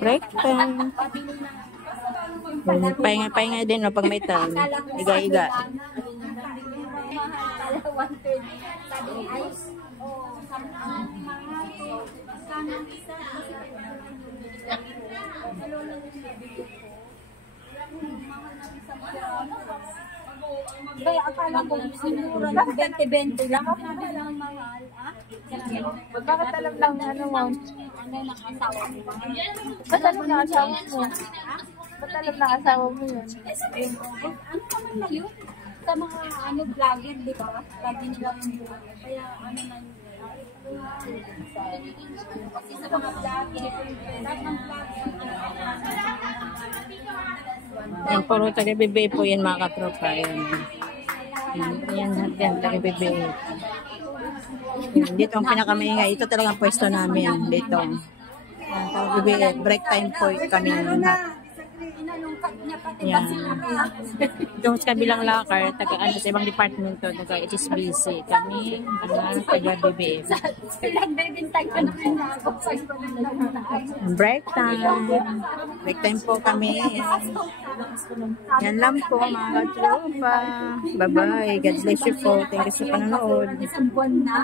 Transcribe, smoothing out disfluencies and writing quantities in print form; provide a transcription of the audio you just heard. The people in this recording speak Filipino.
Break time. Pahinga-pahinga din no, pag may time. Iga-iga. Kaya akala ko siguro lang 20-20 lang. Akala lang mahal. Magkakatalam lang ano mo. Ano ng asawa mo? Ba't alam na asawa mo? Ba't alam na asawa mo yun? Ano naman na yun? Sa mga ano vlogger, di ba? Lagi nilang kaya ano na yun. Kasi sa mga vlogger, lahat ng vlogger, Yan, puro taga-BBA po yan mga katropa. Yan, yan taga-BBA. Dito ang pinakamaingay. Ito talagang pwesto namin. Dito. Yan, taga-BBA. Break time po kami lahat. inalungkat niya pati Yan. kasi Yung sa kabilang lakar, taga-ano sa ibang departmento, taga-HSBC. Kami, taga-BBA. silang bibintay ko na kinakot sa Break time. Break time po kami. Yan lang po mga katropa. Bye-bye. God bless you po. Thank you sa panonood. isang buwan na